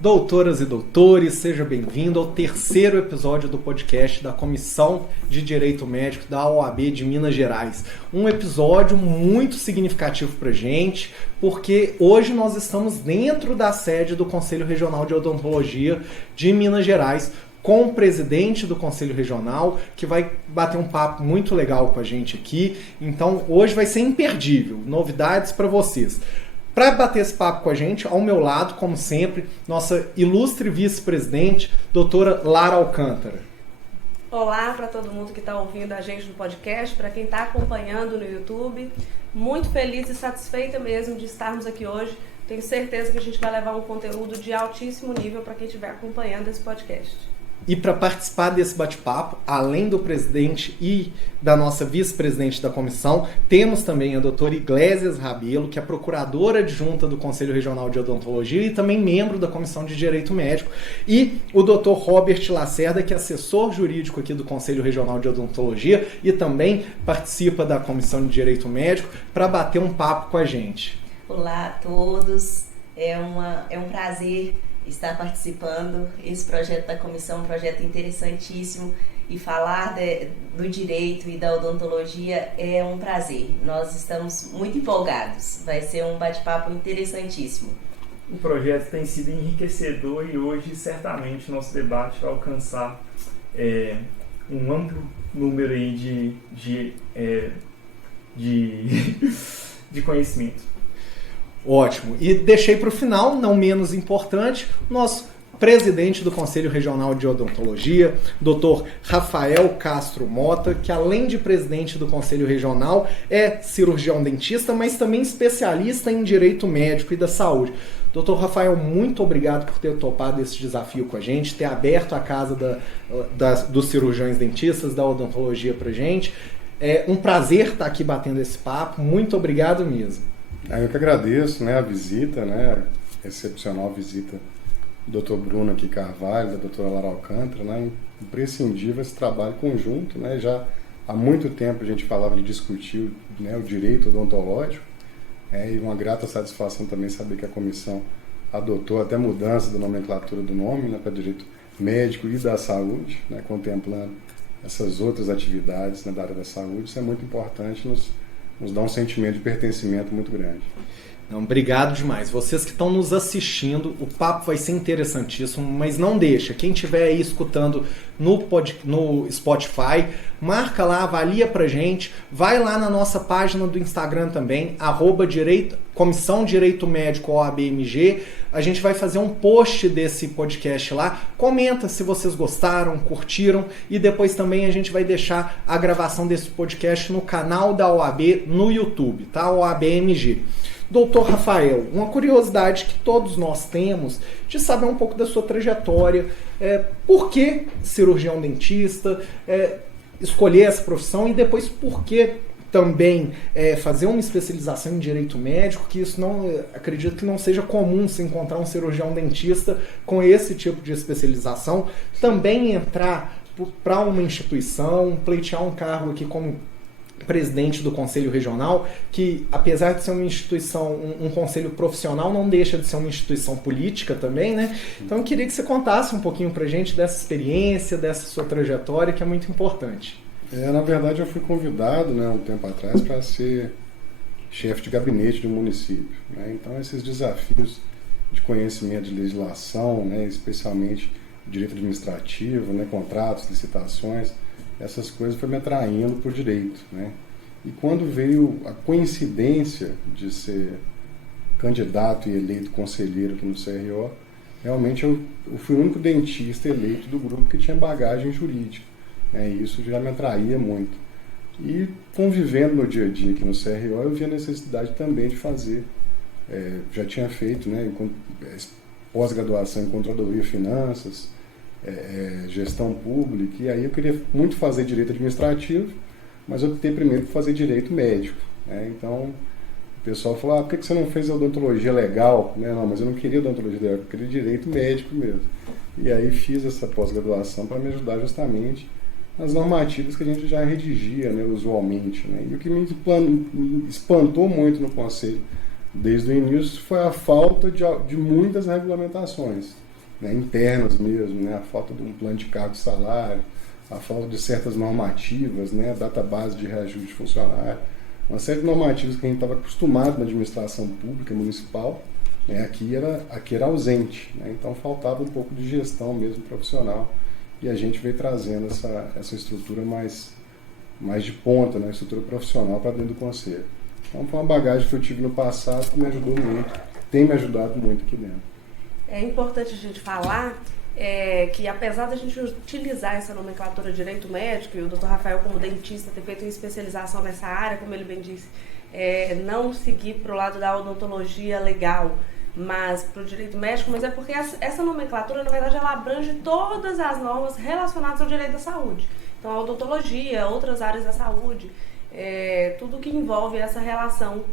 Doutoras e doutores, seja bem-vindo ao terceiro episódio do podcast da Comissão de Direito Médico da OAB de Minas Gerais. Um episódio muito significativo para a gente, porque hoje nós estamos dentro da sede do Conselho Regional de Odontologia de Minas Gerais, com o presidente do Conselho Regional, que vai bater um papo muito legal com a gente aqui. Então, hoje vai ser imperdível, novidades para vocês. Para bater esse papo com a gente, ao meu lado, como sempre, nossa ilustre vice-presidente, doutora Lara Alcântara. Olá para todo mundo que está ouvindo a gente no podcast, para quem está acompanhando no YouTube. Muito feliz e satisfeita mesmo de estarmos aqui hoje. Tenho certeza que a gente vai levar um conteúdo de altíssimo nível para quem estiver acompanhando esse podcast. E para participar desse bate-papo, além do presidente e da nossa vice-presidente da comissão, temos também a doutora Iglésias Rabelo, que é procuradora adjunta do Conselho Regional de Odontologia e também membro da Comissão de Direito Médico, e o doutor Robert Lacerda, que é assessor jurídico aqui do Conselho Regional de Odontologia e também participa da Comissão de Direito Médico, para bater um papo com a gente. Olá a todos, é um prazer estar participando. Esse projeto da comissão é um projeto interessantíssimo e falar do direito e da odontologia é um prazer. Nós estamos muito empolgados, vai ser um bate-papo interessantíssimo. O projeto tem sido enriquecedor e hoje certamente nosso debate vai alcançar um amplo número aí de conhecimento. Ótimo. E deixei para o final, não menos importante, nosso presidente do Conselho Regional de Odontologia, Dr. Rafael Castro Mota, que além de presidente do Conselho Regional, é cirurgião dentista, mas também especialista em direito médico e da saúde. Dr. Rafael, muito obrigado por ter topado esse desafio com a gente, ter aberto a casa dos cirurgiões dentistas, da odontologia para a gente. É um prazer estar aqui batendo esse papo. Muito obrigado mesmo. Eu que agradeço, a visita, excepcional visita do Dr. Bruno aqui Carvalho, da doutora Lara Alcântara, imprescindível esse trabalho conjunto, já há muito tempo a gente falava de discutir o direito odontológico, e uma grata satisfação também saber que a comissão adotou até mudança da nomenclatura do nome, para direito médico e da saúde, contemplando essas outras atividades da área da saúde. Isso é muito importante, nos dá um sentimento de pertencimento muito grande. Não, obrigado demais. Vocês que estão nos assistindo, o papo vai ser interessantíssimo, mas não deixa. Quem estiver aí escutando no Spotify, marca lá, avalia pra gente, vai lá na nossa página do Instagram também, Comissão Direito Médico OABMG. A gente vai fazer um post desse podcast lá. Comenta se vocês gostaram, curtiram, e depois também a gente vai deixar a gravação desse podcast no canal da OAB no YouTube, tá? OABMG. Doutor Rafael, uma curiosidade que todos nós temos de saber um pouco da sua trajetória. Por que cirurgião dentista? Escolher essa profissão e depois por que também fazer uma especialização em direito médico, que isso acredito que não seja comum se encontrar um cirurgião dentista com esse tipo de especialização. Também entrar para uma instituição, pleitear um cargo aqui como presidente do Conselho Regional, que apesar de ser uma instituição, um conselho profissional, não deixa de ser uma instituição política também, Então eu queria que você contasse um pouquinho pra gente dessa experiência, dessa sua trajetória, que é muito importante. Na verdade eu fui convidado, um tempo atrás, para ser chefe de gabinete de um município, Então esses desafios de conhecimento de legislação, especialmente direito administrativo, contratos, licitações, essas coisas foi me atraindo para o direito, E quando veio a coincidência de ser candidato e eleito conselheiro aqui no CRO, realmente eu fui o único dentista eleito do grupo que tinha bagagem jurídica, E isso já me atraía muito. E convivendo no dia a dia aqui no CRO, eu vi a necessidade também de fazer, já tinha feito, pós-graduação em Controladoria e Finanças, gestão pública, e aí eu queria muito fazer direito administrativo, mas eu optei primeiro por fazer direito médico, Então o pessoal falou, por que você não fez odontologia legal? Não, mas eu não queria odontologia legal, eu queria direito médico mesmo. E aí fiz essa pós-graduação para me ajudar justamente nas normativas que a gente já redigia, usualmente, E o que me espantou muito no conselho desde o início foi a falta de muitas regulamentações. né, internas mesmo, né, a falta de um plano de cargo e salário, a falta de certas normativas, né, database de reajuste de funcionário, uma série de normativas que a gente estava acostumado na administração pública municipal, né, aqui era ausente, né, então faltava um pouco de gestão mesmo profissional, e a gente veio trazendo essa estrutura mais de ponta, né, estrutura profissional para dentro do conselho. Então foi uma bagagem que eu tive no passado que me ajudou muito, tem me ajudado muito aqui dentro. É importante a gente falar que apesar da gente utilizar essa nomenclatura de direito médico, e o Dr. Rafael como dentista ter feito uma especialização nessa área, como ele bem disse, não seguir para o lado da odontologia legal, mas para o direito médico, mas é porque essa nomenclatura, na verdade, ela abrange todas as normas relacionadas ao direito da saúde. Então, a odontologia, outras áreas da saúde, tudo que envolve essa relação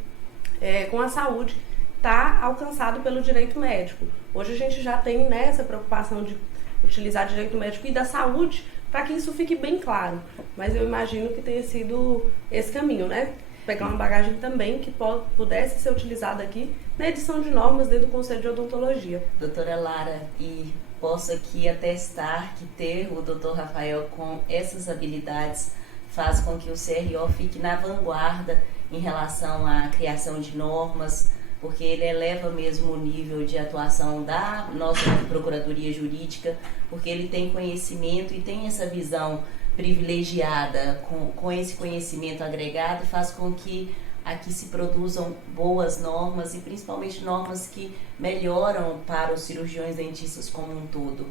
com a saúde está alcançado pelo direito médico. Hoje a gente já tem essa preocupação de utilizar direito médico e da saúde para que isso fique bem claro. Mas eu imagino que tenha sido esse caminho, né? Pegar uma bagagem também que pudesse ser utilizada aqui na edição de normas dentro do Conselho de Odontologia. Doutora Lara, e posso aqui atestar que ter o Dr. Rafael com essas habilidades faz com que o CRO fique na vanguarda em relação à criação de normas, porque ele eleva mesmo o nível de atuação da nossa Procuradoria Jurídica, porque ele tem conhecimento e tem essa visão privilegiada, com esse conhecimento agregado, faz com que aqui se produzam boas normas e principalmente normas que melhoram para os cirurgiões dentistas como um todo.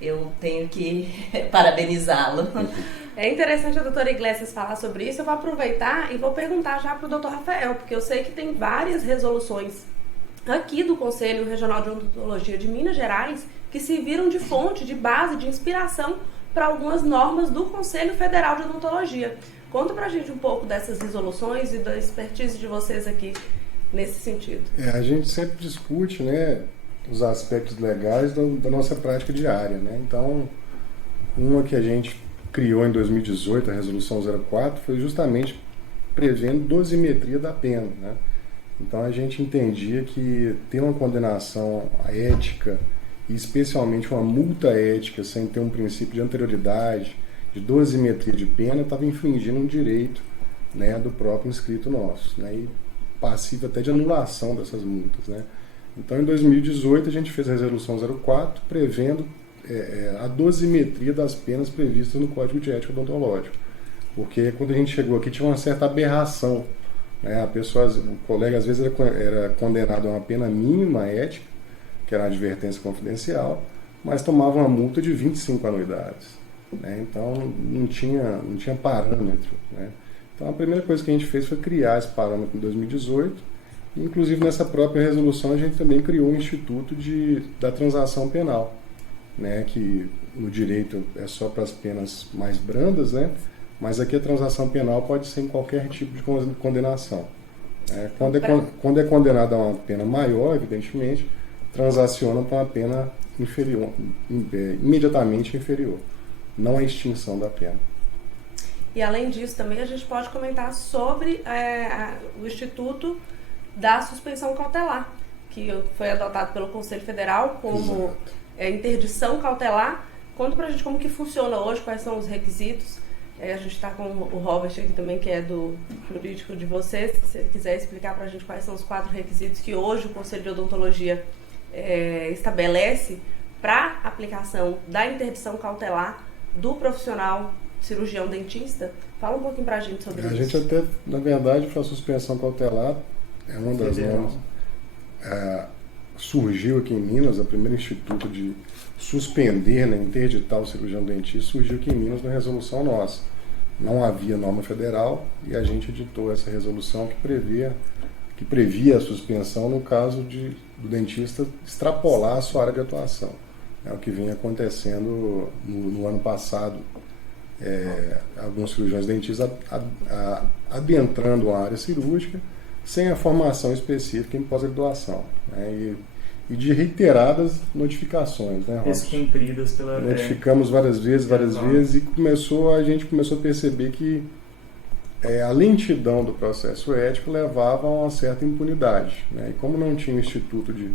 Eu tenho que parabenizá-lo. É interessante a doutora Iglesias falar sobre isso. Eu vou aproveitar e vou perguntar já para o doutor Rafael, porque eu sei que tem várias resoluções aqui do Conselho Regional de Odontologia de Minas Gerais que serviram de fonte, de base, de inspiração para algumas normas do Conselho Federal de Odontologia. Conta pra gente um pouco dessas resoluções e da expertise de vocês aqui nesse sentido. A gente sempre discute, né, os aspectos legais da nossa prática diária, né? Então, uma que a gente criou em 2018, a Resolução 04, foi justamente prevendo dosimetria da pena, né? Então, a gente entendia que ter uma condenação ética e especialmente uma multa ética sem ter um princípio de anterioridade, de dosimetria de pena, estava infringindo um direito, né, do próprio inscrito nosso, né, e passível até de anulação dessas multas, né. Então, em 2018, a gente fez a Resolução 04, prevendo a dosimetria das penas previstas no Código de Ética Odontológico, porque quando a gente chegou aqui tinha uma certa aberração, né, o colega às vezes era condenado a uma pena mínima ética, que era uma advertência confidencial, mas tomava uma multa de 25 anuidades. Né? Então, não tinha parâmetro. Né? Então, a primeira coisa que a gente fez foi criar esse parâmetro em 2018, e, inclusive, nessa própria resolução, a gente também criou o Instituto da Transação Penal, né? Que no direito é só para as penas mais brandas, né? Mas aqui a transação penal pode ser em qualquer tipo de condenação. Quando é condenado a uma pena maior, evidentemente, transaciona para uma pena inferior, imediatamente inferior, não a extinção da pena. E além disso também a gente pode comentar sobre o Instituto da Suspensão Cautelar, que foi adotado pelo Conselho Federal como interdição cautelar. Conta pra gente como que funciona hoje, quais são os requisitos. A gente está com o Robert aqui também, que é do jurídico de vocês, se você quiser explicar pra gente quais são os 4 requisitos que hoje o Conselho de Odontologia estabelece para aplicação da interdição cautelar do profissional cirurgião dentista. Fala um pouquinho pra gente sobre isso. A gente até, na verdade, para a suspensão cautelar, é uma das normas. Surgiu aqui em Minas, o primeiro instituto de suspender, né, interditar o cirurgião dentista, surgiu aqui em Minas na resolução nossa. Não havia norma federal e a gente editou essa resolução que previa a suspensão no caso do dentista extrapolar a sua área de atuação. É o que vinha acontecendo no ano passado. Alguns cirurgiões dentistas adentrando a área cirúrgica sem a formação específica em pós-graduação, né, e de reiteradas notificações, né, descumpridas pela... Notificamos várias vezes e a gente começou a perceber que a lentidão do processo ético levava a uma certa impunidade, né, e como não tinha um instituto de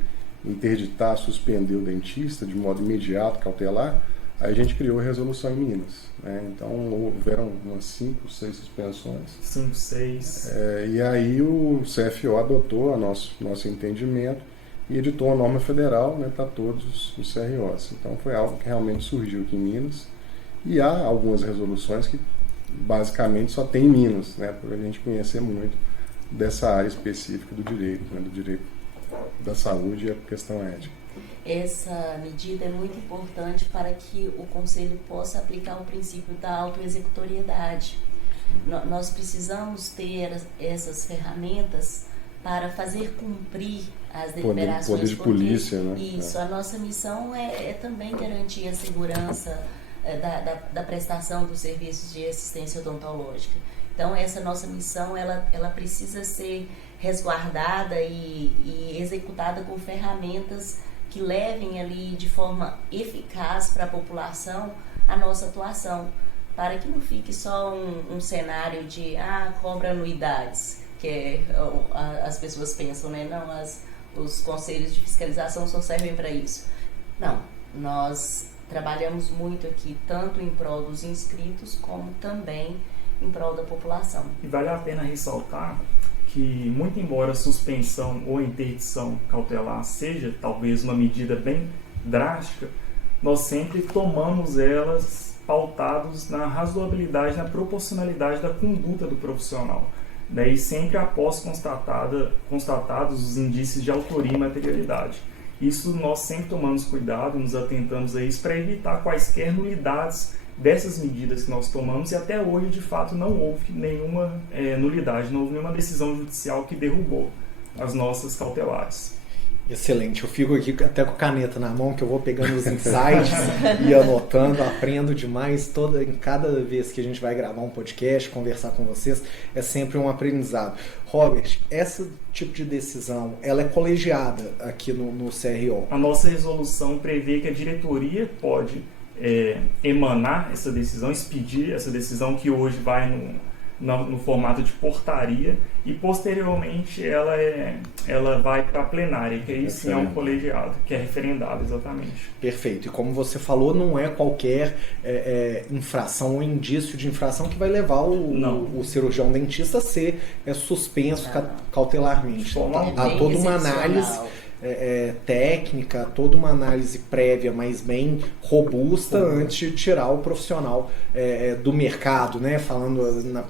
interditar, suspender o dentista de modo imediato, cautelar, aí a gente criou a resolução em Minas, né? Então houveram umas 5, 6 suspensões. 5, 6. E aí o CFO adotou nosso entendimento e editou uma norma federal, né, para todos os CROs. Então foi algo que realmente surgiu aqui em Minas. E há algumas resoluções que basicamente só tem em Minas, né, para a gente conhecer muito dessa área específica do direito, né, do direito da saúde e a questão ética. Essa medida é muito importante para que o Conselho possa aplicar o princípio da autoexecutoriedade. Nós precisamos ter essas ferramentas para fazer cumprir as deliberações. Poder de polícia, né? Isso, a nossa missão é também garantir a segurança da prestação dos serviços de assistência odontológica. Então, essa nossa missão, ela precisa ser resguardada e executada com ferramentas que levem ali de forma eficaz para a população a nossa atuação, para que não fique só um cenário de cobra anuidades, que as pessoas pensam, né? Não, os conselhos de fiscalização só servem para isso. Não, nós trabalhamos muito aqui, tanto em prol dos inscritos, como também em prol da população. E vale a pena ressaltar que, muito embora a suspensão ou interdição cautelar seja talvez uma medida bem drástica, nós sempre tomamos elas pautados na razoabilidade, na proporcionalidade da conduta do profissional. Daí sempre após constatados os indícios de autoria e materialidade. Isso nós sempre tomamos cuidado, nos atentamos a isso para evitar quaisquer nulidades dessas medidas que nós tomamos, e até hoje, de fato, não houve nenhuma nulidade, não houve nenhuma decisão judicial que derrubou as nossas cautelares. Excelente, eu fico aqui até com a caneta na mão, que eu vou pegando os insights e anotando, aprendo demais. Em cada vez que a gente vai gravar um podcast, conversar com vocês, é sempre um aprendizado. Robert, esse tipo de decisão, ela é colegiada aqui no CRO? A nossa resolução prevê que a diretoria pode emanar essa decisão, expedir essa decisão, que hoje vai no formato de portaria, e posteriormente ela vai para a plenária, que aí sim é um colegiado, que é referendado, exatamente. Perfeito. E como você falou, não é qualquer infração ou indício de infração que vai levar o cirurgião dentista a ser suspenso cautelarmente. Há toda uma análise técnica, toda uma análise prévia, mas bem robusta, antes de tirar o profissional do mercado, né? Falando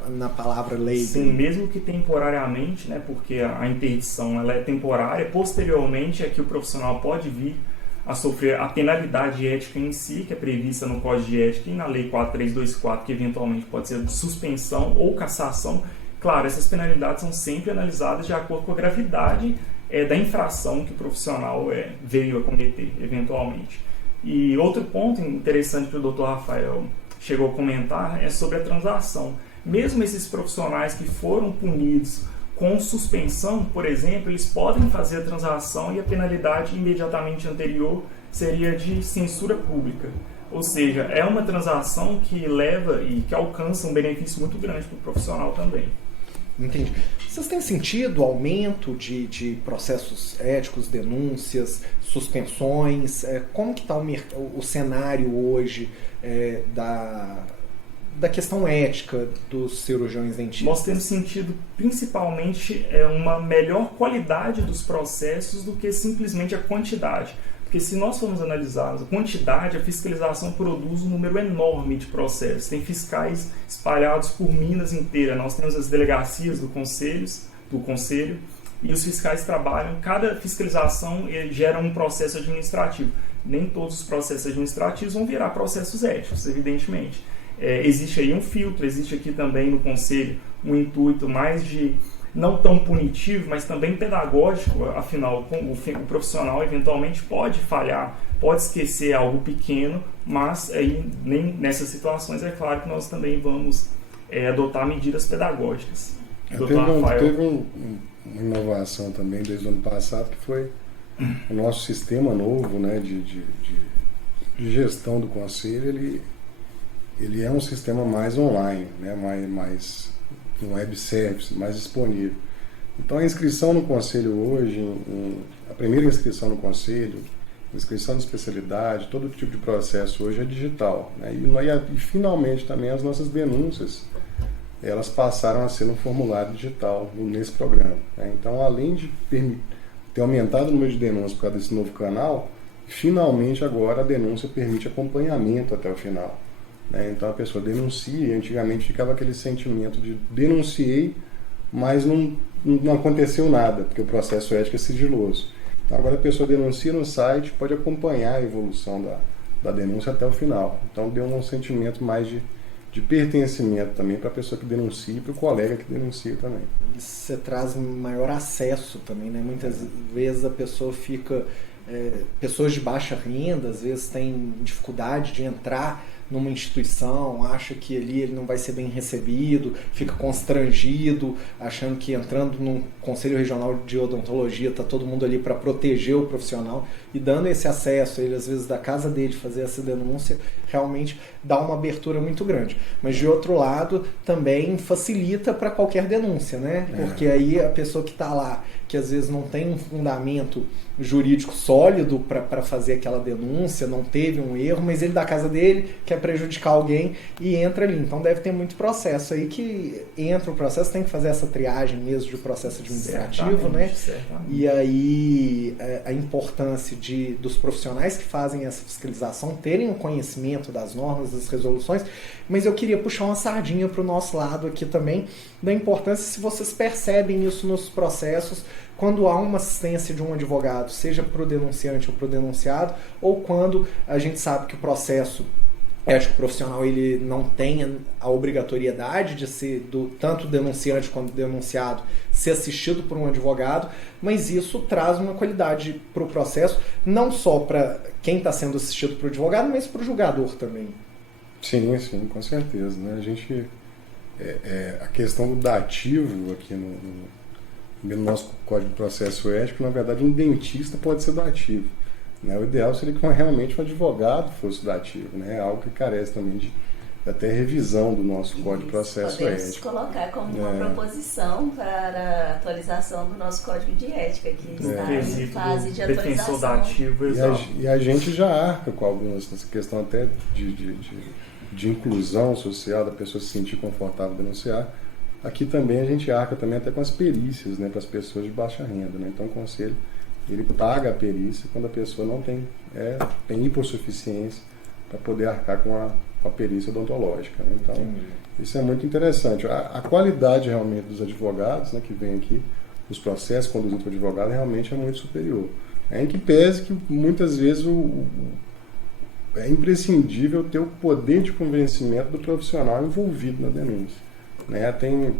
na palavra lei. Sim, mesmo que temporariamente, né? Porque a interdição ela é temporária, posteriormente é que o profissional pode vir a sofrer a penalidade ética em si, que é prevista no Código de Ética e na Lei 4324, que eventualmente pode ser suspensão ou cassação. Claro, essas penalidades são sempre analisadas de acordo com a gravidade da infração que o profissional veio a cometer, eventualmente. E outro ponto interessante que o Dr. Rafael chegou a comentar é sobre a transação. Mesmo esses profissionais que foram punidos com suspensão, por exemplo, eles podem fazer a transação e a penalidade imediatamente anterior seria de censura pública. Ou seja, é uma transação que leva e que alcança um benefício muito grande para o profissional também. Entendi. Vocês têm sentido aumento de processos éticos, denúncias, suspensões? Como que está o cenário hoje da questão ética dos cirurgiões dentistas? Nós temos sentido principalmente uma melhor qualidade dos processos do que simplesmente a quantidade. Porque se nós formos analisar a quantidade, a fiscalização produz um número enorme de processos. Tem fiscais espalhados por Minas inteira. Nós temos as delegacias do conselho e os fiscais trabalham. Cada fiscalização gera um processo administrativo. Nem todos os processos administrativos vão virar processos éticos, evidentemente. Existe aí um filtro, existe aqui também no conselho um intuito mais de não tão punitivo, mas também pedagógico. Afinal, o profissional eventualmente pode falhar, pode esquecer algo pequeno, mas aí, nem nessas situações é claro que nós também vamos adotar medidas pedagógicas. Teve uma inovação também desde o ano passado, que foi o nosso sistema novo, né, de gestão do conselho. Ele é um sistema mais online, né, mais um web service, mais disponível. Então a inscrição no conselho hoje, a primeira inscrição no conselho, inscrição de especialidade, todo tipo de processo hoje é digital, né? E finalmente também as nossas denúncias, elas passaram a ser no formulário digital nesse programa, né? Então, além de ter aumentado o número de denúncias por causa desse novo canal, finalmente agora a denúncia permite acompanhamento até o final, né? Então a pessoa denuncia, e antigamente ficava aquele sentimento de denunciei, mas não aconteceu nada, porque o processo ético é sigiloso. Então agora a pessoa denuncia no site, pode acompanhar a evolução da denúncia até o final. Então deu um sentimento mais de pertencimento também para a pessoa que denuncia e para o colega que denuncia também. Você traz maior acesso também, né? Muitas vezes a pessoa fica... pessoas de baixa renda, às vezes têm dificuldade de entrar numa instituição, acha que ali ele não vai ser bem recebido, fica constrangido, achando que entrando num conselho regional de odontologia está todo mundo ali para proteger o profissional, e dando esse acesso, ele às vezes da casa dele fazer essa denúncia, realmente dá uma abertura muito grande. Mas de outro lado, também facilita para qualquer denúncia, né? Porque aí a pessoa que está lá, que às vezes não tem um fundamento jurídico sólido para fazer aquela denúncia, não teve um erro, mas ele da casa dele quer prejudicar alguém e entra ali. Então deve ter muito processo aí que entra o processo, tem que fazer essa triagem mesmo de processo administrativo, né? Certamente. E aí a importância dos profissionais que fazem essa fiscalização terem um conhecimento das normas, das resoluções, mas eu queria puxar uma sardinha para o nosso lado aqui também, da importância, se vocês percebem isso nos processos, quando há uma assistência de um advogado, seja para o denunciante ou para o denunciado, ou quando a gente sabe que o processo ético profissional ele não tem a obrigatoriedade de ser tanto denunciante quanto denunciado ser assistido por um advogado, mas isso traz uma qualidade para o processo, não só para quem está sendo assistido por advogado, mas para o julgador também. Sim, com certeza, né? A gente a questão do dativo aqui no nosso Código de Processo Ético, na verdade, um dentista pode ser dativo, né? O ideal seria que realmente um advogado fosse dativo, né? Algo que carece também de até revisão do nosso Código de Processo Ético. Podemos colocar como uma proposição para a atualização do nosso Código de Ética, que está em fase de atualização. Defensor dativo, exato. E a gente já arca com algumas, nessa questão até de inclusão social, da pessoa se sentir confortável denunciar. Aqui também a gente arca também até com as perícias, né, para as pessoas de baixa renda, né? Então o conselho ele paga a perícia quando a pessoa não tem hipossuficiência para poder arcar com a perícia odontológica, né? Então isso é muito interessante. A qualidade realmente dos advogados, né, que vem aqui, os processos conduzidos por advogado realmente é muito superior. Em que pese que muitas vezes é imprescindível ter o poder de convencimento do profissional envolvido na denúncia, né? Tem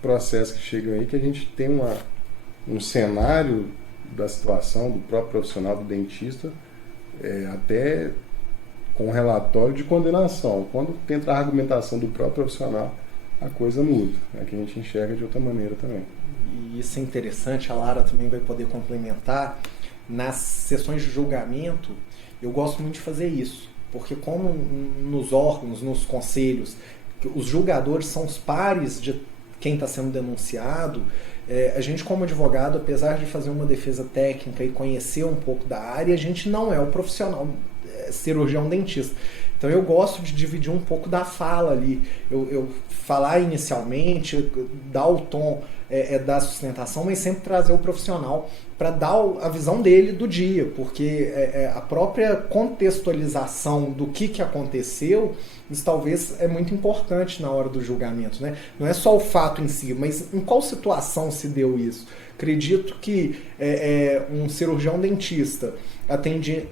processos que chegam aí que a gente tem um cenário da situação do próprio profissional, do dentista, até com relatório de condenação. Quando entra a argumentação do próprio profissional, a coisa muda, né? Que a gente enxerga de outra maneira também. E isso é interessante, a Lara também vai poder complementar. Nas sessões de julgamento, eu gosto muito de fazer isso, porque como nos órgãos, nos conselhos, os julgadores são os pares de quem está sendo denunciado, a gente como advogado, apesar de fazer uma defesa técnica e conhecer um pouco da área, a gente não é o profissional cirurgião dentista. Então eu gosto de dividir um pouco da fala ali, eu falar inicialmente, dar o tom da sustentação, mas sempre trazer o profissional para dar a visão dele do dia, porque a própria contextualização do que aconteceu, isso talvez é muito importante na hora do julgamento, né? Não é só o fato em si, mas em qual situação se deu isso. Acredito que um cirurgião dentista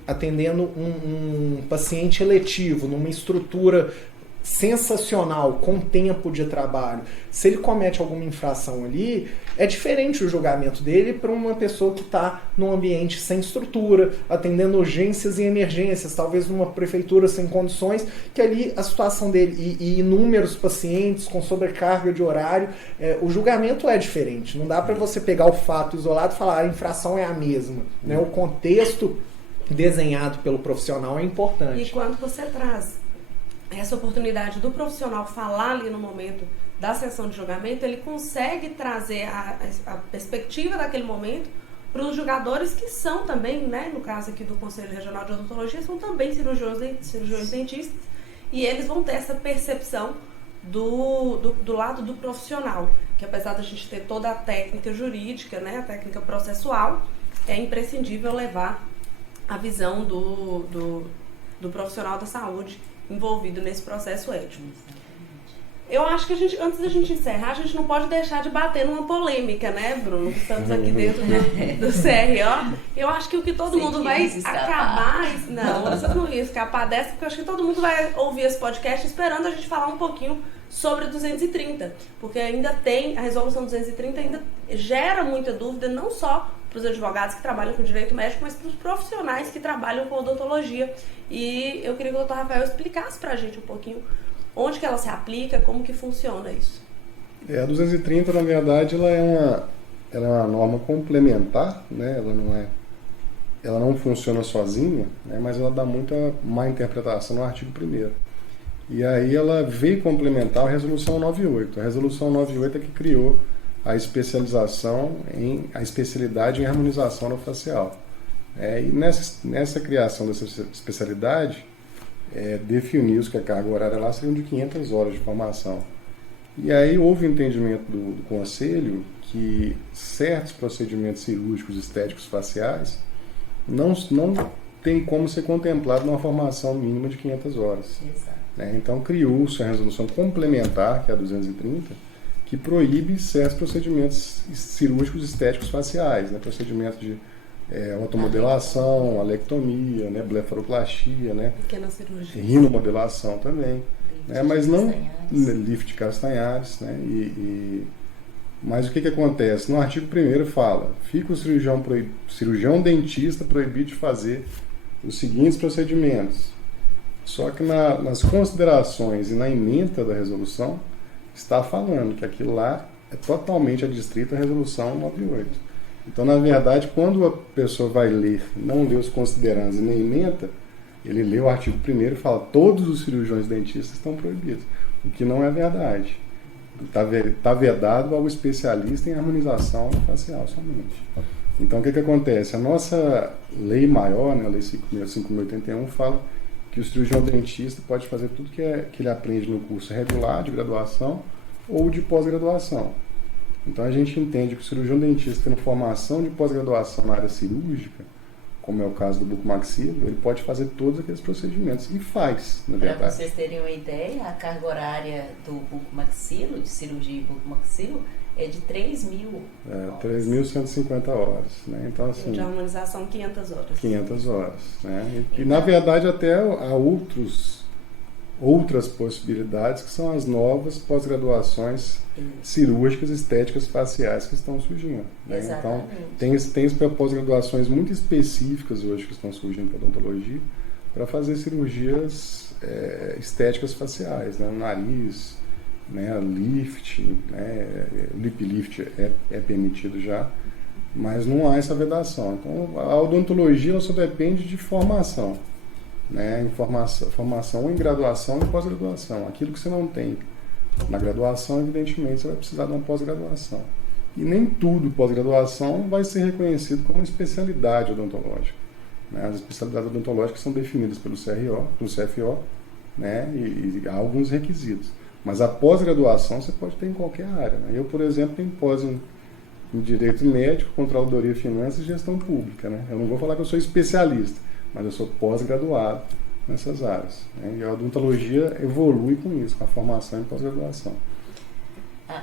atendendo um paciente eletivo numa estrutura sensacional, com tempo de trabalho, se ele comete alguma infração ali, é diferente o julgamento dele para uma pessoa que está num ambiente sem estrutura, atendendo urgências e emergências, talvez numa prefeitura sem condições, que ali a situação dele e inúmeros pacientes com sobrecarga de horário, o julgamento é diferente. Não dá para você pegar o fato isolado e falar a infração é a mesma, né? O contexto desenhado pelo profissional é importante. E quando você traz essa oportunidade do profissional falar ali no momento da sessão de julgamento, ele consegue trazer a perspectiva daquele momento para os julgadores que são também, né, no caso aqui do Conselho Regional de Odontologia, são também cirurgiões dentistas, e eles vão ter essa percepção do lado do profissional, que apesar da gente ter toda a técnica jurídica, né, a técnica processual, é imprescindível levar a visão do profissional da saúde envolvido nesse processo ético. Eu acho que antes da gente encerrar, a gente não pode deixar de bater numa polêmica, né, Bruno? Estamos aqui dentro do CRO. Eu acho que o que todo mundo vai acabar... Não, vocês não iam escapar dessa, porque eu acho que todo mundo vai ouvir esse podcast esperando a gente falar um pouquinho sobre 230. Porque ainda tem, a resolução 230 ainda gera muita dúvida, não só para os advogados que trabalham com direito médico, mas para os profissionais que trabalham com odontologia. E eu queria que o Dr. Rafael explicasse para a gente um pouquinho onde que ela se aplica, como que funciona isso. A 230, na verdade, ela é uma norma complementar, né? Ela não funciona sozinha, né? Mas ela dá muita má interpretação no artigo 1º. E aí ela veio complementar a Resolução 98. A Resolução 98 é que criou a especialização a especialidade em harmonização orofacial. E nessa criação dessa especialidade, definiu-se que a carga horária lá seriam de 500 horas de formação. E aí houve entendimento do Conselho que certos procedimentos cirúrgicos estéticos faciais não tem como ser contemplado numa formação mínima de 500 horas. Exato. Então criou-se a resolução complementar, que é a 230, que proíbe certos procedimentos cirúrgicos estéticos faciais, né? Procedimentos de automodelação, alectomia, né, blefaroplastia, né, pequena cirurgia, rinomodelação também, né, mas não lift de castanhares, né, mas o que acontece? No artigo 1º fala: fica o cirurgião dentista proibido de fazer os seguintes procedimentos. Só que nas considerações e na ementa da resolução está falando que aquilo lá é totalmente adstrito à resolução 98. Então, na verdade, quando a pessoa vai ler, não lê os considerandos e nem ementa, ele lê o artigo 1º e fala: todos os cirurgiões dentistas estão proibidos, o que não é verdade. Está vedado ao especialista em harmonização facial somente. Então, o que acontece? A nossa lei maior, né, a Lei 5.081, fala que o cirurgião dentista pode fazer tudo que ele aprende no curso regular de graduação ou de pós-graduação. Então a gente entende que o cirurgião dentista tendo formação de pós-graduação na área cirúrgica, como é o caso do bucomaxilo, ele pode fazer todos aqueles procedimentos e faz, na verdade. Para vocês terem uma ideia, a carga horária do bucomaxilo, de cirurgia bucomaxilo, é de 3.000 horas. 3.150 horas, né? Então, assim, de harmonização, 500 horas. 500 horas, né? E na verdade até há outras possibilidades, que são as novas pós-graduações cirúrgicas estéticas faciais que estão surgindo, né? Então tem pós-graduações muito específicas hoje que estão surgindo para odontologia para fazer cirurgias estéticas faciais, né? Nariz, né? Lift, né? Lip lift é permitido já, mas não há essa vedação. Então a odontologia ela só depende de formação, né, em formação em graduação e pós-graduação. Aquilo que você não tem na graduação, evidentemente, você vai precisar de uma pós-graduação. E nem tudo pós-graduação vai ser reconhecido como especialidade odontológica. Né? As especialidades odontológicas são definidas pelo CFO, né, e há alguns requisitos. Mas a pós-graduação você pode ter em qualquer área. Né? Eu, por exemplo, tenho pós em Direito Médico, Controladoria, Finanças e Gestão Pública. Né? Eu não vou falar que eu sou especialista, mas eu sou pós-graduado nessas áreas. Né? E a odontologia evolui com isso, com a formação em pós-graduação.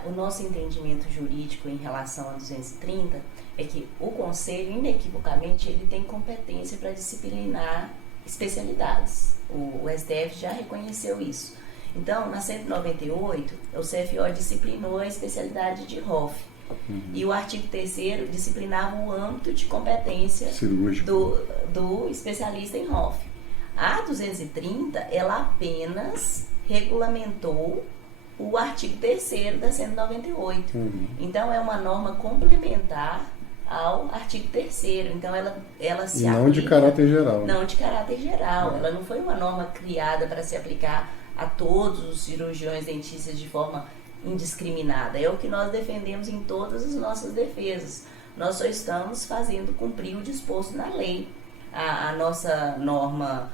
O nosso entendimento jurídico em relação a 230 é que o Conselho, inequivocamente, ele tem competência para disciplinar especialidades. O STF já reconheceu isso. Então, na 198, o CFO disciplinou a especialidade de ROF. E o artigo 3º disciplinava o âmbito de competência do especialista em ROF. A 230, ela apenas regulamentou o artigo 3º da 198. Então, é uma norma complementar ao artigo 3º. Então, ela se aplica... Não de caráter geral. Não de caráter geral. Ela não foi uma norma criada para se aplicar a todos os cirurgiões dentistas de forma indiscriminada. É o que nós defendemos em todas as nossas defesas. Nós só estamos fazendo cumprir o disposto na lei. A nossa norma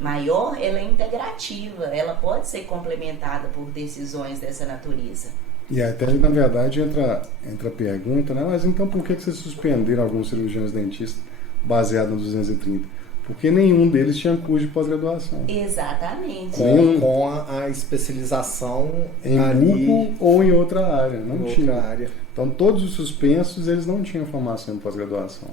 maior, ela é integrativa, ela pode ser complementada por decisões dessa natureza. E até, na verdade, entra a pergunta, né? Mas então por que vocês suspenderam alguns cirurgiões dentistas baseados no 230? Porque nenhum deles tinha curso de pós-graduação. Exatamente. Com a especialização em buco ou em outra área. Não tinha. Área. Então, todos os suspensos, eles não tinham formação em pós-graduação.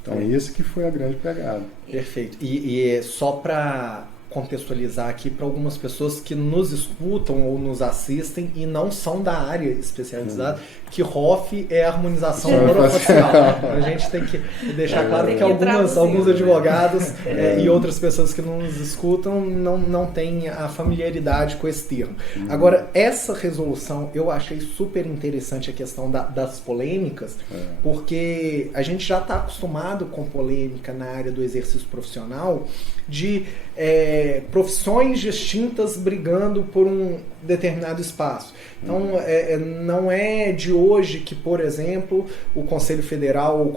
Então, esse que foi a grande pegada. Perfeito. E só para contextualizar aqui para algumas pessoas que nos escutam ou nos assistem e não são da área especializada, que ROF é harmonização orofacial. A gente tem que deixar claro que alguns advogados e outras pessoas que nos escutam não têm a familiaridade com esse termo. Agora, essa resolução, eu achei super interessante a questão das polêmicas, porque a gente já está acostumado com polêmica na área do exercício profissional de profissões distintas brigando por um determinado espaço. Então, não é de hoje que, por exemplo, o Conselho Federal ou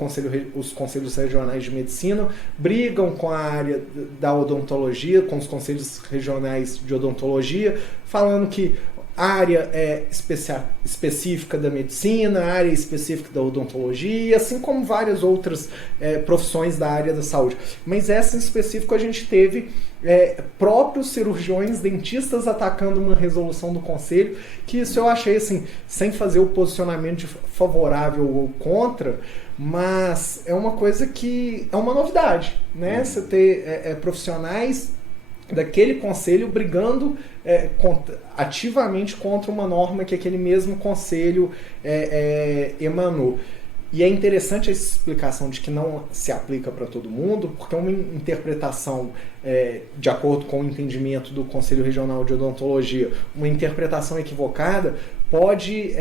os Conselhos Regionais de Medicina brigam com a área da odontologia, com os Conselhos Regionais de Odontologia, falando que a área específica da medicina, a área específica da odontologia, assim como várias outras profissões da área da saúde. Mas essa em específico a gente teve próprios cirurgiões dentistas atacando uma resolução do conselho, que isso eu achei assim, sem fazer o posicionamento de favorável ou contra, mas é uma coisa que é uma novidade, né? Você ter profissionais daquele conselho brigando ativamente contra uma norma que aquele mesmo conselho emanou. E é interessante essa explicação de que não se aplica para todo mundo, porque uma interpretação, de acordo com o entendimento do Conselho Regional de Odontologia, uma interpretação equivocada pode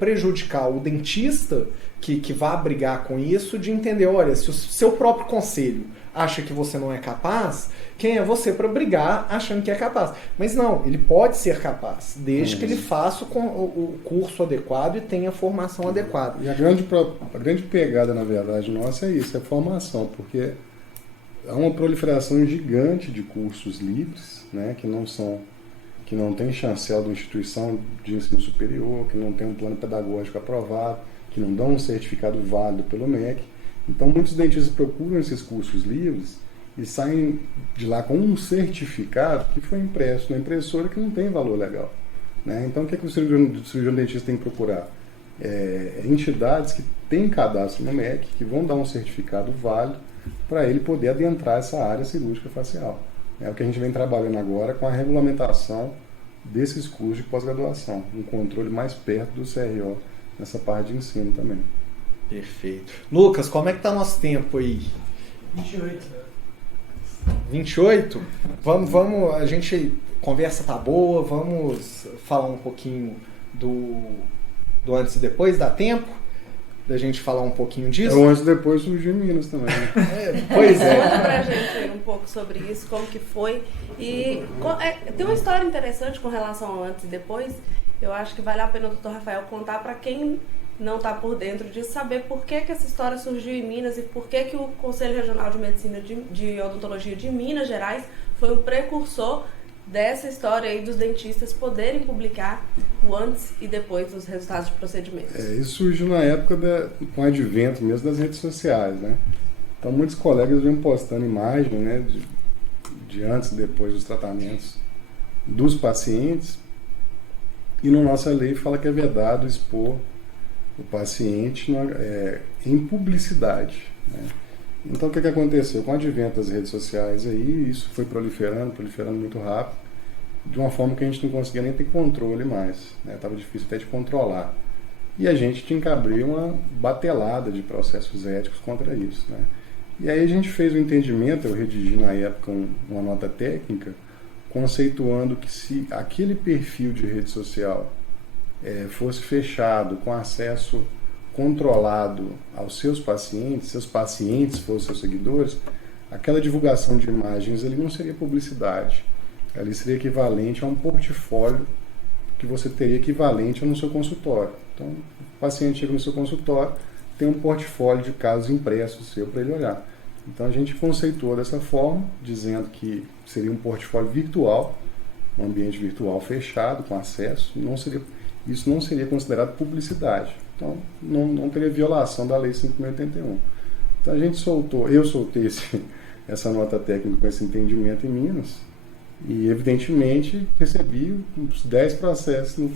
prejudicar o dentista que vá brigar com isso, de entender, olha, se o seu próprio conselho acha que você não é capaz, quem é você para brigar achando que é capaz? Mas não, ele pode ser capaz, desde que ele faça o curso adequado e tenha a formação adequada. E a grande pegada, na verdade, nossa é isso, é formação, porque há uma proliferação gigante de cursos livres, né, que não tem chancela de uma instituição de ensino superior, que não tem um plano pedagógico aprovado, que não dão um certificado válido pelo MEC. Então, muitos dentistas procuram esses cursos livres e saem de lá com um certificado que foi impresso na impressora que não tem valor legal, né? Então, o que o cirurgião dentista tem que procurar? Entidades que têm cadastro no MEC, que vão dar um certificado válido para ele poder adentrar essa área cirúrgica facial. É o que a gente vem trabalhando agora com a regulamentação desses cursos de pós-graduação, um controle mais perto do CRO nessa parte de ensino também. Perfeito. Lucas, como é que tá nosso tempo aí? 28. 28? Vamos, a gente, conversa tá boa, vamos falar um pouquinho do antes e depois, dá tempo da gente falar um pouquinho disso? O antes e depois surgiu em Minas também. Pois é. Conta pra gente um pouco sobre isso, como que foi. E tem uma história interessante com relação ao antes e depois. Eu acho que vale a pena o Dr. Rafael contar para quem não está por dentro disso, saber por que essa história surgiu em Minas e por que o Conselho Regional de Medicina de Odontologia de Minas Gerais foi o precursor dessa história aí dos dentistas poderem publicar o antes e depois dos resultados de procedimentos. Isso surgiu na época com o advento mesmo das redes sociais, né? Então muitos colegas vêm postando imagem, né, de antes e depois dos tratamentos dos pacientes, e na nossa lei fala que é vedado expor o paciente em publicidade, né? Então o que aconteceu? Com o advento das redes sociais aí, isso foi proliferando muito rápido, de uma forma que a gente não conseguia nem ter controle mais, né? Estava difícil até de controlar. E a gente tinha que abrir uma batelada de processos éticos contra isso, né? E aí a gente fez o entendimento, eu redigi na época uma nota técnica, conceituando que se aquele perfil de rede social fosse fechado, com acesso controlado aos seus pacientes fossem seus seguidores, aquela divulgação de imagens ali não seria publicidade, ali seria equivalente a um portfólio que você teria equivalente no seu consultório. Então, o paciente chega no seu consultório, tem um portfólio de casos impressos seu para ele olhar. Então, a gente conceituou dessa forma, dizendo que seria um portfólio virtual, um ambiente virtual fechado, com acesso, isso não seria considerado publicidade. Então, não teria violação da Lei 5.081. Então, eu soltei essa nota técnica com esse entendimento em Minas e, evidentemente, recebi uns 10 processos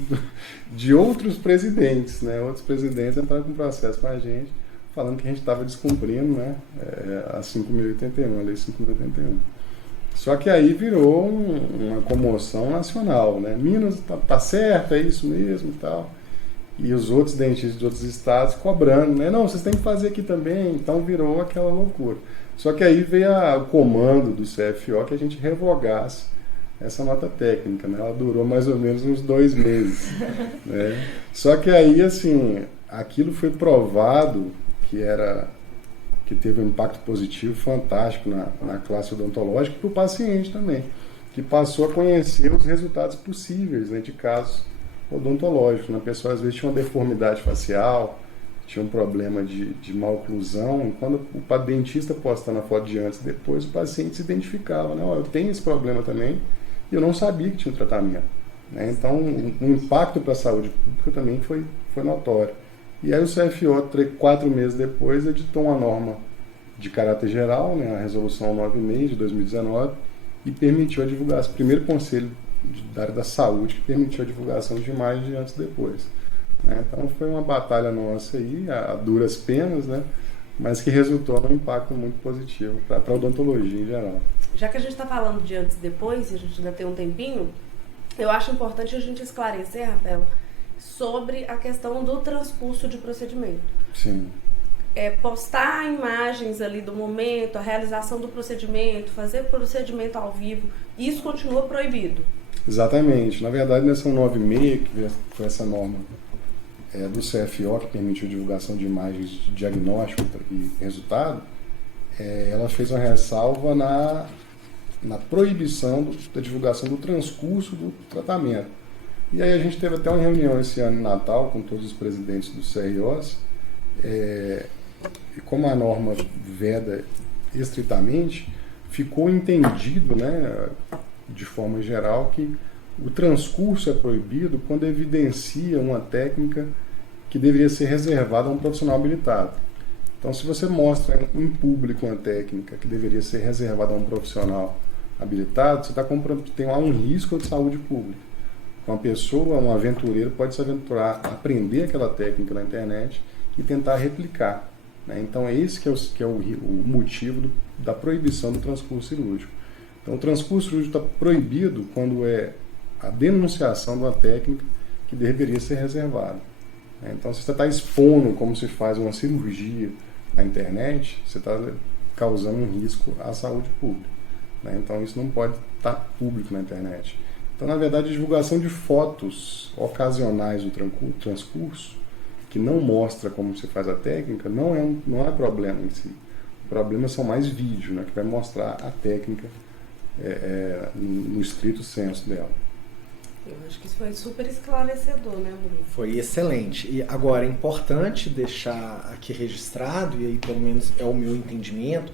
de outros presidentes, né? Outros presidentes entraram com processo com a gente, falando que a gente estava descumprindo, né? A 5.081, a Lei 5.081. Só que aí virou uma comoção nacional, né? Minas tá certo, é isso mesmo e tal. E os outros dentistas de outros estados cobrando, né? Não, vocês têm que fazer aqui também. Então virou aquela loucura. Só que aí veio o comando do CFO que a gente revogasse essa nota técnica, né? Ela durou mais ou menos uns 2 meses. Né? Só que aí, assim, aquilo foi provado que teve um impacto positivo fantástico na classe odontológica e para o paciente também, que passou a conhecer os resultados possíveis, né, de casos odontológicos. A pessoa às vezes tinha uma deformidade facial, tinha um problema de maloclusão, e quando o dentista postando a foto de antes e depois, o paciente se identificava, né? Eu tenho esse problema também e eu não sabia que tinha um tratamento. Né? Então, o impacto para a saúde pública também foi notório. E aí o CFO, 4 meses depois, editou uma norma de caráter geral, né, a Resolução 96 de 2019, e permitiu a divulgação, o primeiro conselho da área da saúde que permitiu a divulgação de imagens de antes e depois. Né? Então foi uma batalha nossa aí, a duras penas, né, mas que resultou num impacto muito positivo para a odontologia em geral. Já que a gente está falando de antes e depois, e a gente ainda tem um tempinho, eu acho importante a gente esclarecer, Rafael, sobre a questão do transcurso de procedimento. Sim. Postar imagens ali do momento, a realização do procedimento, fazer procedimento ao vivo, isso continua proibido. Exatamente. Na verdade, nessa 96, que foi essa norma do CFO, que permitiu a divulgação de imagens de diagnóstico e resultado, ela fez uma ressalva na proibição da divulgação do transcurso do tratamento. E aí a gente teve até uma reunião esse ano em Natal com todos os presidentes dos CROs, e como a norma veda estritamente, ficou entendido, né, de forma geral, que o transcurso é proibido quando evidencia uma técnica que deveria ser reservada a um profissional habilitado. Então, se você mostra em público uma técnica que deveria ser reservada a um profissional habilitado, você tem lá um risco de saúde pública. Uma pessoa, um aventureiro, pode se aventurar a aprender aquela técnica na internet e tentar replicar. Né? Então, esse que é o motivo da proibição do transcurso cirúrgico. Então, o transcurso cirúrgico está proibido quando é a denunciação de uma técnica que deveria ser reservada. Né? Então, se você está expondo como se faz uma cirurgia na internet, você está causando um risco à saúde pública. Né? Então, isso não pode estar público na internet. Então, na verdade, a divulgação de fotos ocasionais do transcurso, que não mostra como se faz a técnica, não é problema em si. O problema são mais vídeos, né, que vai mostrar a técnica no estrito senso dela. Eu acho que isso foi super esclarecedor, né, Bruno? Foi excelente. E agora, é importante deixar aqui registrado, e aí pelo menos é o meu entendimento,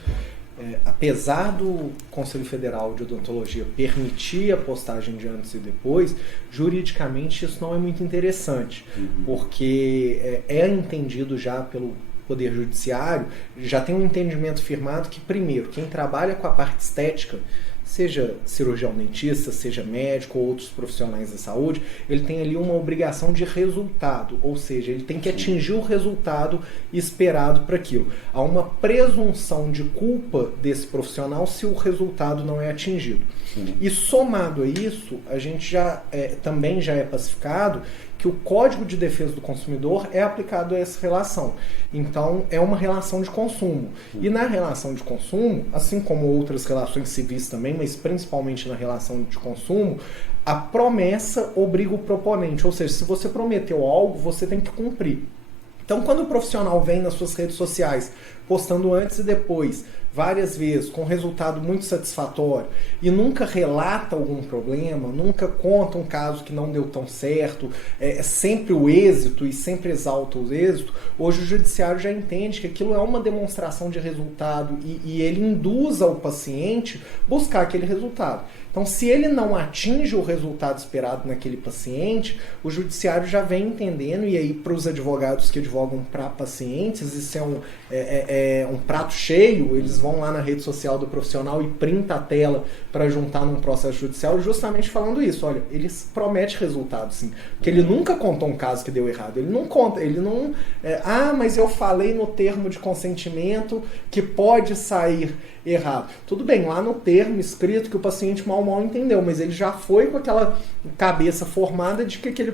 apesar do Conselho Federal de Odontologia permitir a postagem de antes e depois, juridicamente isso não é muito interessante, porque é entendido já pelo Poder Judiciário, já tem um entendimento firmado que, primeiro, quem trabalha com a parte estética, seja cirurgião dentista, seja médico ou outros profissionais da saúde, ele tem ali uma obrigação de resultado, ou seja, ele tem que atingir o resultado esperado para aquilo. Há uma presunção de culpa desse profissional se o resultado não é atingido. Sim. E somado a isso, a gente também já é pacificado que o Código de Defesa do Consumidor é aplicado a essa relação. Então, é uma relação de consumo. E na relação de consumo, assim como outras relações civis também, mas principalmente na relação de consumo, a promessa obriga o proponente. Ou seja, se você prometeu algo, você tem que cumprir. Então, quando o profissional vem nas suas redes sociais, postando antes e depois, várias vezes com resultado muito satisfatório e nunca relata algum problema, nunca conta um caso que não deu tão certo, é sempre o êxito e sempre exalta o êxito, hoje o judiciário já entende que aquilo é uma demonstração de resultado e ele induz ao paciente buscar aquele resultado. Então, se ele não atinge o resultado esperado naquele paciente, o judiciário já vem entendendo, e aí para os advogados que advogam para pacientes, isso é um prato cheio, eles vão lá na rede social do profissional e printa a tela para juntar num processo judicial, justamente falando isso. Olha, ele promete resultado, sim. Porque ele nunca contou um caso que deu errado. Ele não conta, ele não... mas eu falei no termo de consentimento que pode sair errado. Tudo bem, lá no termo escrito que o paciente mal entendeu, mas ele já foi com aquela cabeça formada de que aquele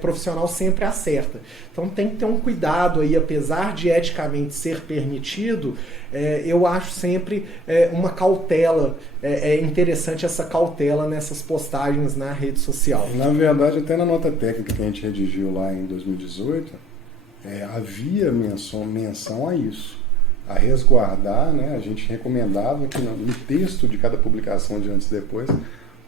profissional sempre acerta. Então tem que ter um cuidado aí, apesar de eticamente ser permitido, eu acho sempre uma cautela, interessante essa cautela nessas postagens na rede social. Na verdade, até na nota técnica que a gente redigiu lá em 2018, havia menção a isso, a resguardar, né? A gente recomendava que no texto de cada publicação de antes e depois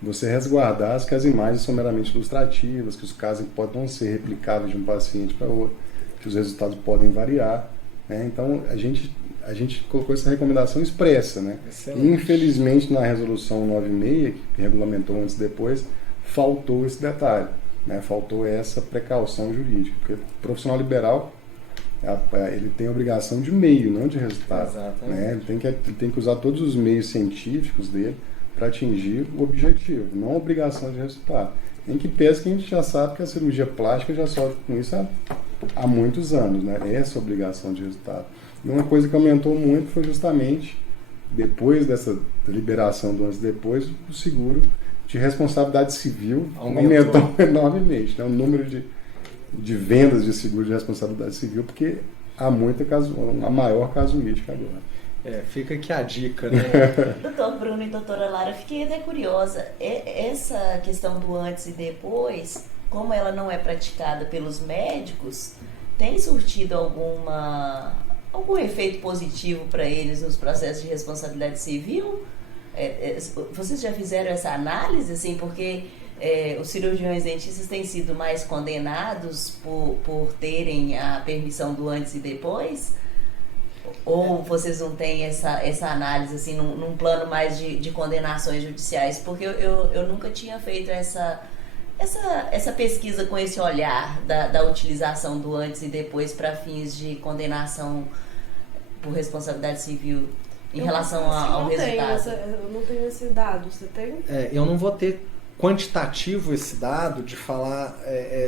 você resguardasse que as imagens são meramente ilustrativas, que os casos podem não ser replicáveis de um paciente para outro, que os resultados podem variar, né? Então a gente colocou essa recomendação expressa, né? E, infelizmente na resolução 96, que regulamentou antes e depois, faltou esse detalhe, né? Faltou essa precaução jurídica, porque o profissional liberal ele tem a obrigação de meio, não de resultado, né? Ele tem que usar todos os meios científicos dele para atingir o objetivo, não a obrigação de resultado. Em que pese que a gente já sabe que a cirurgia plástica já sofre com isso há muitos anos, né? Essa obrigação de resultado. E uma coisa que aumentou muito foi justamente, depois dessa liberação do antes e depois, o seguro de responsabilidade civil aumentou enormemente, né? O número de vendas de seguro de responsabilidade civil, porque há a maior casuística agora. Fica aqui a dica, né? Doutor Bruno e doutora Lara, fiquei até curiosa. Essa questão do antes e depois, como ela não é praticada pelos médicos, tem surtido algum efeito positivo para eles nos processos de responsabilidade civil? Vocês já fizeram essa análise, assim, porque os cirurgiões dentistas têm sido mais condenados por terem a permissão do antes e depois? Ou vocês não têm essa análise assim, num plano mais de condenações judiciais? Porque eu nunca tinha feito essa pesquisa com esse olhar da utilização do antes e depois para fins de condenação por responsabilidade civil em relação ao resultado. Eu não tenho esse dado, você tem? Eu não vou ter quantitativo esse dado de falar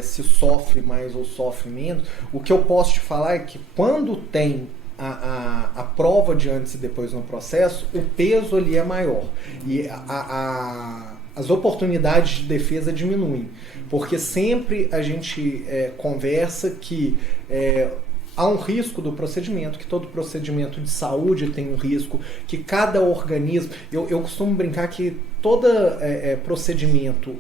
se sofre mais ou sofre menos. O que eu posso te falar é que quando tem a prova de antes e depois no processo, o peso ali é maior e as oportunidades de defesa diminuem, porque sempre a gente conversa que há um risco do procedimento, que todo procedimento de saúde tem um risco, que cada organismo... Eu costumo brincar que todo procedimento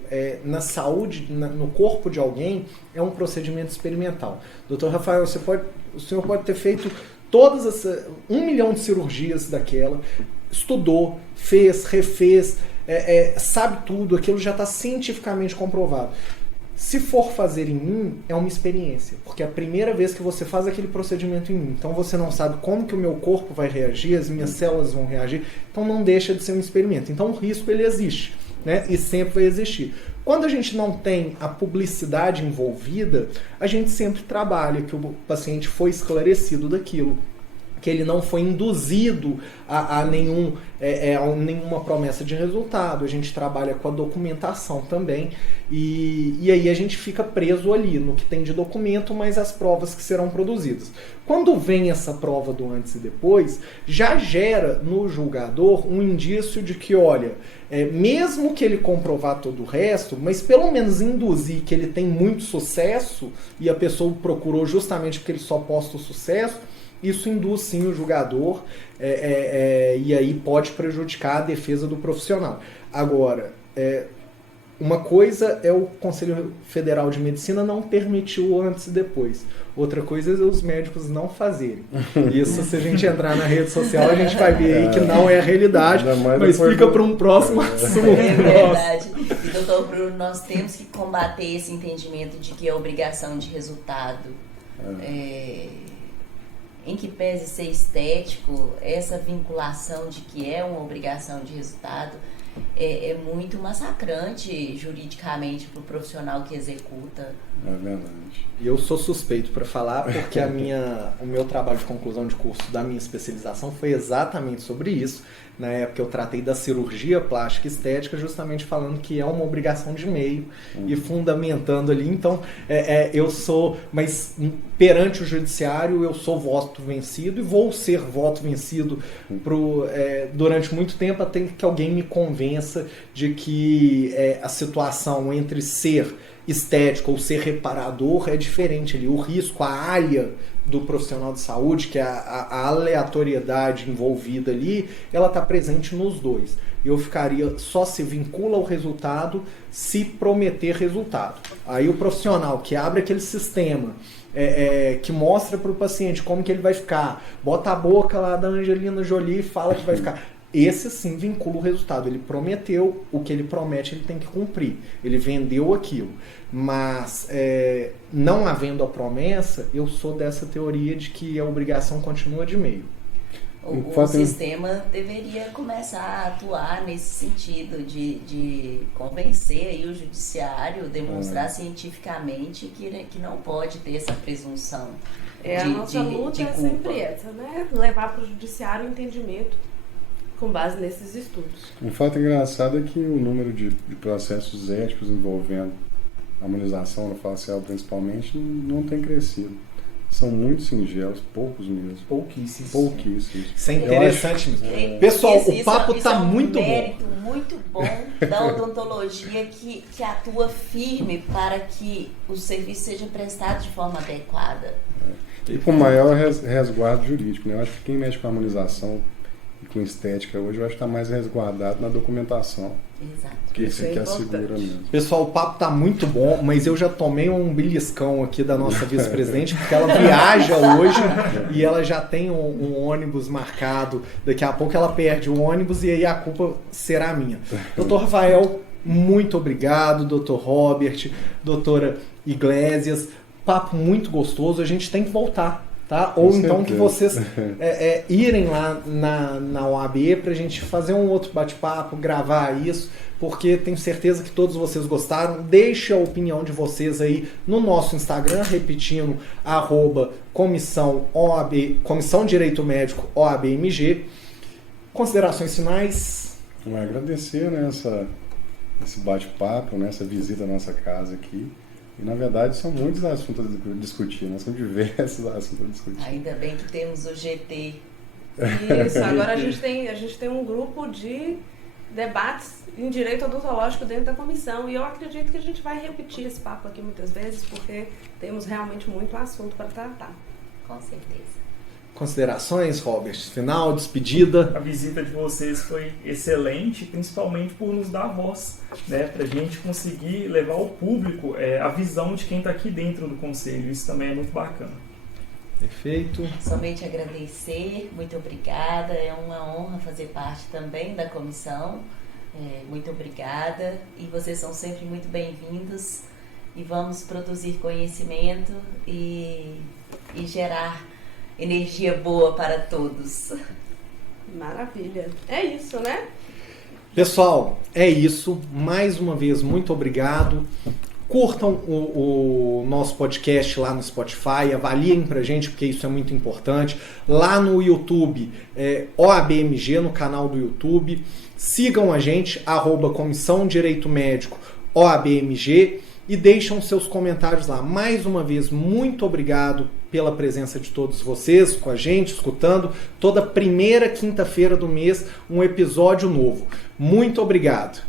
na saúde, no corpo de alguém, é um procedimento experimental. Dr. Rafael, o senhor pode ter feito todas 1 milhão de cirurgias daquela, estudou, fez, refez, sabe tudo, aquilo já está cientificamente comprovado. Se for fazer em mim, é uma experiência, porque é a primeira vez que você faz aquele procedimento em mim. Então você não sabe como que o meu corpo vai reagir, as minhas células vão reagir, então não deixa de ser um experimento. Então o risco ele existe, né? E sempre vai existir. Quando a gente não tem a publicidade envolvida, a gente sempre trabalha que o paciente foi esclarecido daquilo, que ele não foi induzido a nenhuma promessa de resultado. A gente trabalha com a documentação também e aí a gente fica preso ali no que tem de documento, mas as provas que serão produzidas. Quando vem essa prova do antes e depois, já gera no julgador um indício de que, olha, mesmo que ele comprovar todo o resto, mas pelo menos induzir que ele tem muito sucesso e a pessoa procurou justamente porque ele só posta o sucesso, isso induz sim o julgador e aí pode prejudicar a defesa do profissional. Agora, uma coisa é o Conselho Federal de Medicina não permitir o antes e depois. Outra coisa é os médicos não fazerem. Isso, se a gente entrar na rede social, a gente vai ver aí que não é a realidade, mas fica para um próximo assunto. É verdade. E, doutor Bruno, nós temos que combater esse entendimento de que é obrigação de resultado. Em que pese ser estético, essa vinculação de que é uma obrigação de resultado é muito massacrante juridicamente para o profissional que executa. É verdade. E eu sou suspeito para falar porque o meu trabalho de conclusão de curso da minha especialização foi exatamente sobre isso. Na época eu tratei da cirurgia plástica e estética, justamente falando que é uma obrigação de meio e fundamentando ali. Então, mas perante o judiciário eu sou voto vencido e vou ser voto vencido durante muito tempo até que alguém me convença de que a situação entre ser estético ou ser reparador é diferente ali. O risco, a alha do profissional de saúde, que é a aleatoriedade envolvida ali, ela está presente nos dois. Eu ficaria, só se vincula ao resultado se prometer resultado. Aí o profissional que abre aquele sistema, que mostra para o paciente como que ele vai ficar, bota a boca lá da Angelina Jolie e fala que vai ficar. Esse sim vincula o resultado. Ele prometeu, o que ele promete ele tem que cumprir. Ele vendeu aquilo. Mas não havendo a promessa, eu sou dessa teoria de que a obrigação continua de meio. O sistema deveria começar a atuar nesse sentido de convencer aí o judiciário, demonstrar cientificamente que não pode ter essa presunção. A nossa luta é sempre essa, né? Levar para o judiciário o entendimento com base nesses estudos. Um fato engraçado é que o número de processos éticos envolvendo a harmonização facial principalmente não tem crescido. São muito singelos, poucos mesmo. Pouquíssimos. Isso é interessante. Pessoal, o papo está muito bom. É um mérito muito bom da odontologia que atua firme para que o serviço seja prestado de forma adequada. E com maior resguardo jurídico, né? Eu acho que quem mexe com a harmonização e com estética hoje, eu acho que está mais resguardado na documentação. Exato. Que isso aqui assegura mesmo. Pessoal, o papo tá muito bom, mas eu já tomei um beliscão aqui da nossa vice-presidente, porque ela viaja hoje e ela já tem um ônibus marcado. Daqui a pouco ela perde o ônibus e aí a culpa será minha. Doutor Rafael, muito obrigado. Doutor Robert, doutora Iglesias, papo muito gostoso. A gente tem que voltar. Tá? Ou então que vocês irem lá na OAB para a gente fazer um outro bate-papo, gravar isso, porque tenho certeza que todos vocês gostaram. Deixe a opinião de vocês aí no nosso Instagram, repetindo, @comissão Direito Médico OABMG. Considerações finais? Agradecer, né, esse bate-papo, né, essa visita à nossa casa aqui. E, na verdade, são muitos assuntos a discutir, né? São diversos assuntos a discutir. Ainda bem que temos o GT. Isso, agora a gente tem um grupo de debates em direito odontológico dentro da comissão. E eu acredito que a gente vai repetir esse papo aqui muitas vezes, porque temos realmente muito assunto para tratar. Com certeza. Considerações, Robert? Final, despedida? A visita de vocês foi excelente, principalmente por nos dar voz, né, para a gente conseguir levar ao público a visão de quem está aqui dentro do Conselho. Isso também é muito bacana. Perfeito. Somente agradecer, muito obrigada. É uma honra fazer parte também da comissão. Muito obrigada. E vocês são sempre muito bem-vindos. E vamos produzir conhecimento e gerar energia boa para todos. Maravilha. É isso, né? Pessoal, é isso. Mais uma vez, muito obrigado. Curtam o nosso podcast lá no Spotify, avaliem pra gente, porque isso é muito importante. Lá no YouTube, OABMG, no canal do YouTube. Sigam a gente, @Comissão Direito Médico OABMG, e deixam seus comentários lá. Mais uma vez, muito obrigado pela presença de todos vocês, com a gente, escutando. Toda primeira quinta-feira do mês, um episódio novo. Muito obrigado.